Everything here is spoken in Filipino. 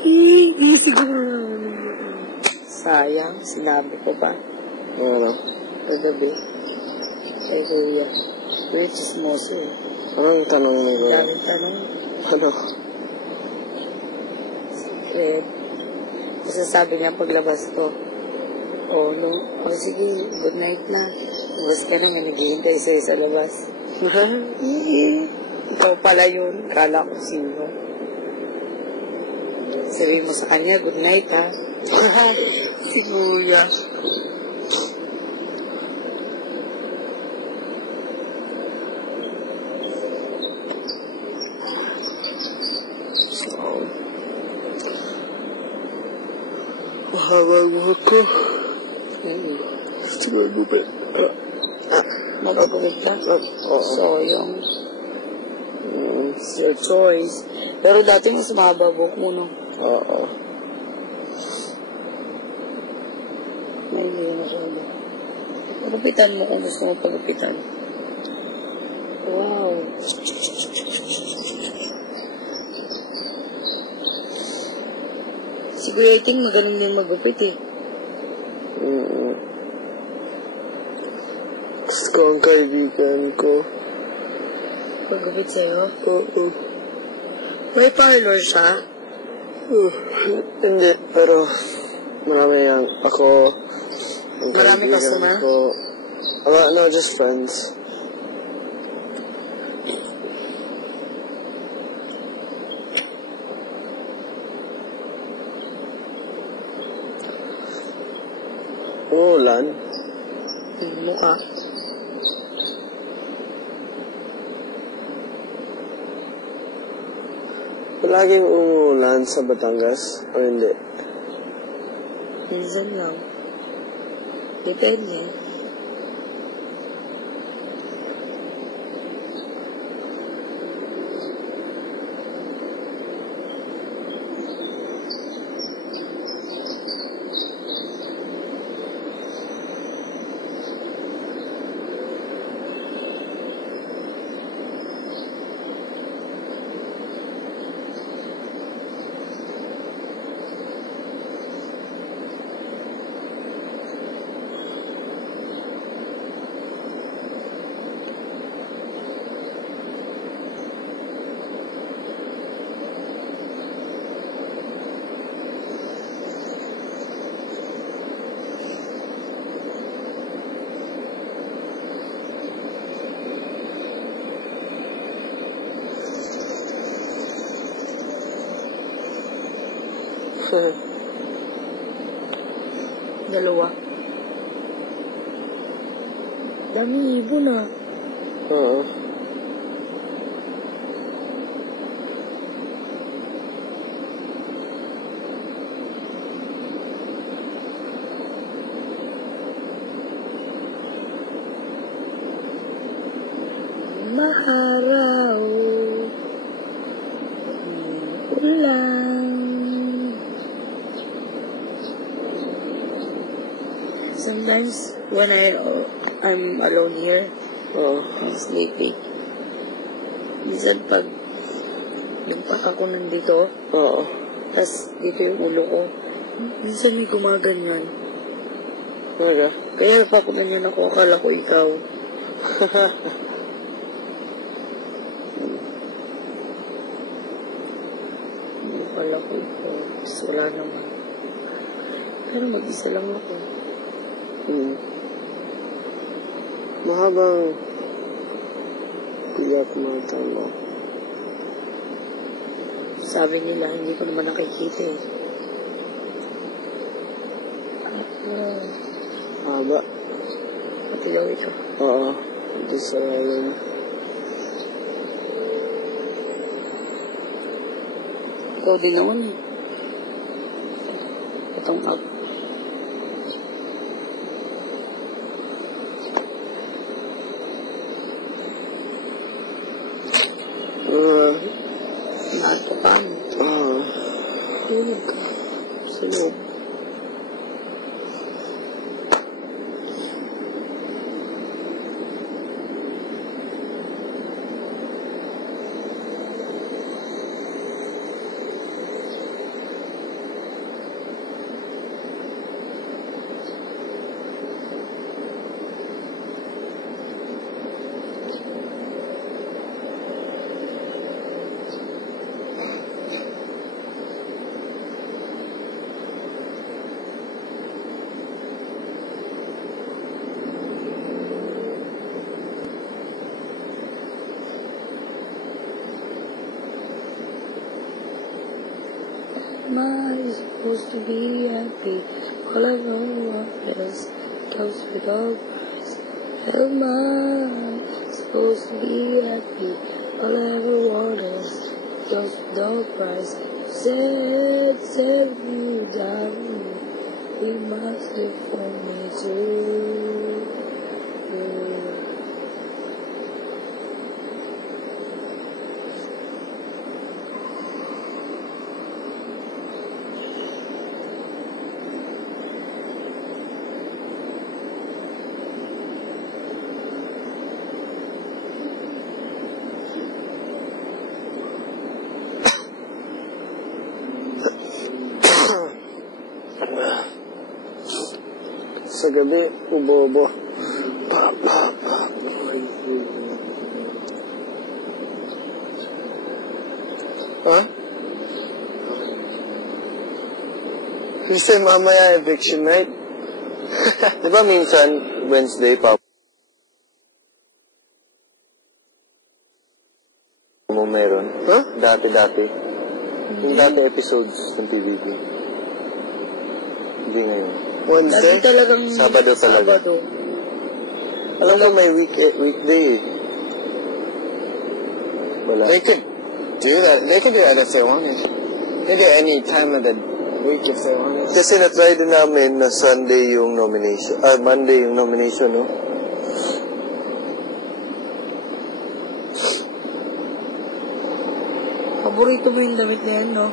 Hindi siguro. Sayang, sinabi ko pa. Ano? Kagabi. Kay Kuya. Kuya, chismoso eh. Anong tanong ni Kuya? Daming tanong. Ano? Secret. Kasi sabi niya paglabas ko, oh, no. Oh, sige, good night na. Labas ka na, may naghihintay sa'yo sa labas. Ikaw pala yun. Kala ko sino. Sabi mo sa kanya, good night ha. Si Kuya. So, mahawag mo ako. Gusto ko magupit. Magagawin ka? Oo. So, yung it's your choice. Pero dati mas mahaba buhok mo, no? Oo. May hindi na siya. Pagupitan mo kung gusto mo pagupitan. Wow. Si Kuya Iting magaling din magupit eh. Gusto ko ang kaibigan ko. Pagupit sa'yo? Oo. May parlor siya? Hindi, pero marami yan. Ako, ang Marami kaibigan customer? ko. No, just friends. Umuulan? Mukha. Palaging umuulan sa Batangas o hindi? Minsan lang. Depende. Dalawa. Dami ibon ah. Oo. Maharaw. Ulan. Sometimes when I'm alone here, Oo. I'm sleeping. Minsan pag yung paka ko nandito, Oo. tas dito yung ulo ko, minsan may gumaganyan. Talaga? Kaya pa ako ganyan ako, akala ko ikaw. Akala ko ikaw. Tapos wala naman. Pero mag-isa lang ako. Mahabang kuyak mata mo. Sabi nila, hindi ko naman nakikita eh. Haba? Pati daw ito. Oo. Ito sa lalim. Ikaw din naman eh. Itong up. Nato ka mo. Tulog ka. Sa loob. Elma is supposed to be happy. All I ever want is comes with all price. Elma is supposed to be happy. All I ever want is comes with all price. Said you down. We must live for me too. Sa gabi, ubobo. Ha? Kasi mamaya eviction night. Di ba minsan, Wednesday pa mo meron? Ha? Dati. Yung dati episodes ng PBB. Hindi ngayon. Wednesday? Lagi talagang Sabado talaga. Sabado. Alam ko may weekday eh. Wala. They could do that. They could do that if they wanted. They do any time of the week if they wanted. Kasi na-try din namin na Sunday yung nomination. Monday yung nomination, no? Paborito mo yung damit na yan, no?